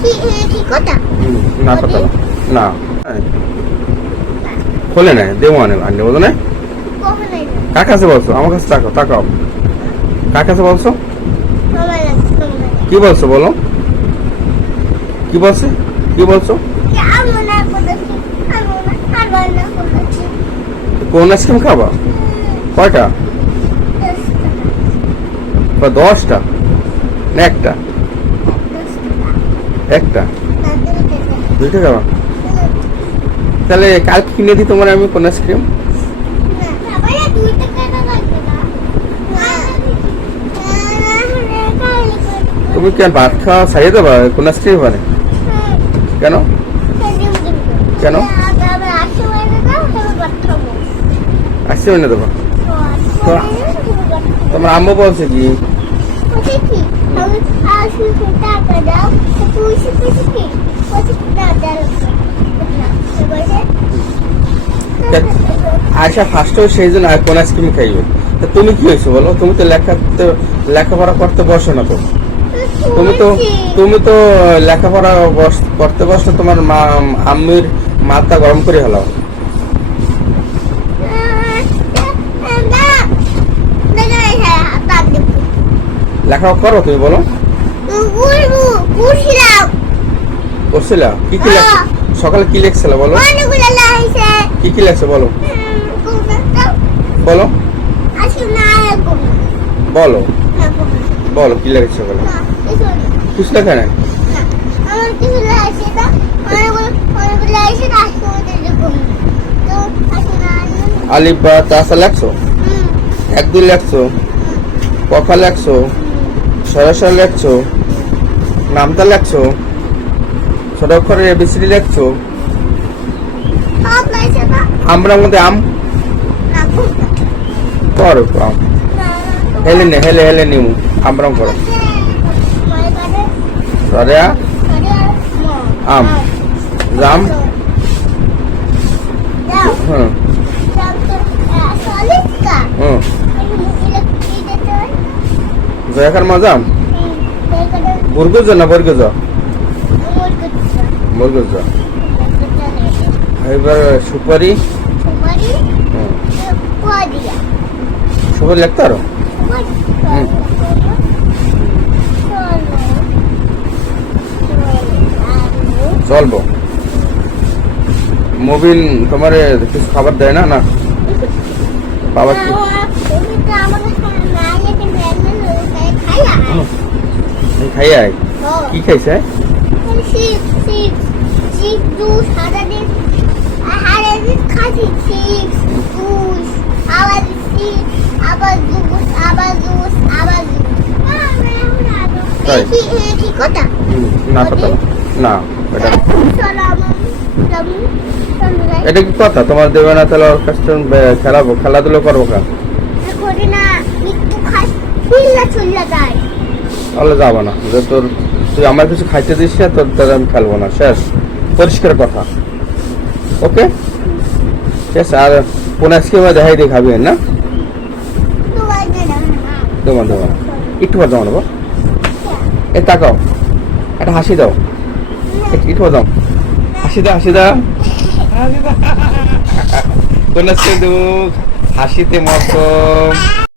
তাই ঠিক কথা না কথা না খোলে না দেবো আনলে বলো না কখন নাই কার কাছে বলছো আমার কাছে তাকাও তাকাও কার কাছে বলছো সময় লাগছে সময় কি বলছো বলো কি বলছে কি বলছো আমি না করতেছি আমি না আর না করতেছি কোন আইসক্রিম খাবা কয়টা বা 10টা না একটা একটা 2টা খাবা তাহলে কাল কিনে দিই তোমার আমি কোন আইসক্রিম তুমি কেন ভাত খাওয়া ছাড়িয়ে দেবা কোন আইসক্রিম মানে কেন কেন আইসক্রিম এনে দেবা তোমার আম্মু বলছে কি আয়সা ফার্স্ট সেই জন্য কোন আইসক্রিম খাইবে তা তুমি কি হয়েছো বলো তুমি তো লেখাপড়া করতে বসো না তো তুমি তো লেখাপড়া করতে বসলে তোমার আম্মির মাথা গরম করে হলাও লেখাপড়া করো তুমি বলো করছিলা কি কি লেখছো সকালে কি লেখছিলা বলো কি কি লেখছো বলো বলো বলো বলো কি লেখছো বলো কিছু লেখা নাই আলিফ বা তাসা লেখছো 1 2 লেখছো কফা লেখছো সরাসর লেখছো নামতা লেখছো ছোট অক্ষরে এবিসিডি লেখছো আমরা মধ্যে আম করো আম হেলে নিউ আমরা করো সরিয়া আম জাম হ্যাঁ জয়াকার মাজাম বর্গজ না বর্গজ বর্গজ এবার সুপারি সুপারি লিখতে পারো চলবো মোবিল তোমার কিছু খাবার দেয় না না বাবা কি খাইয়া কি খাইছে না কথা না এটা কি কথা তোমার দেবে না তাহলে ওর কাছে খেলাবো খেলাধুলো করবো কেন তাহলে যাবো না যে তোর তুই আমার কিছু খাইতে দিস না তোর তাহলে আমি খেলবো না শেষ পরিষ্কার কথা ওকে ঠিক আছে আর কোন আইসক্রিম দেখাই দিয়ে খাবি না দেবো দেবো একটু পর দেবো নেবো এ তাকাও একটা হাসি দাও একটু দাও হাসি দাও কোন আইসক্রিম দেবো হাসিতে মতো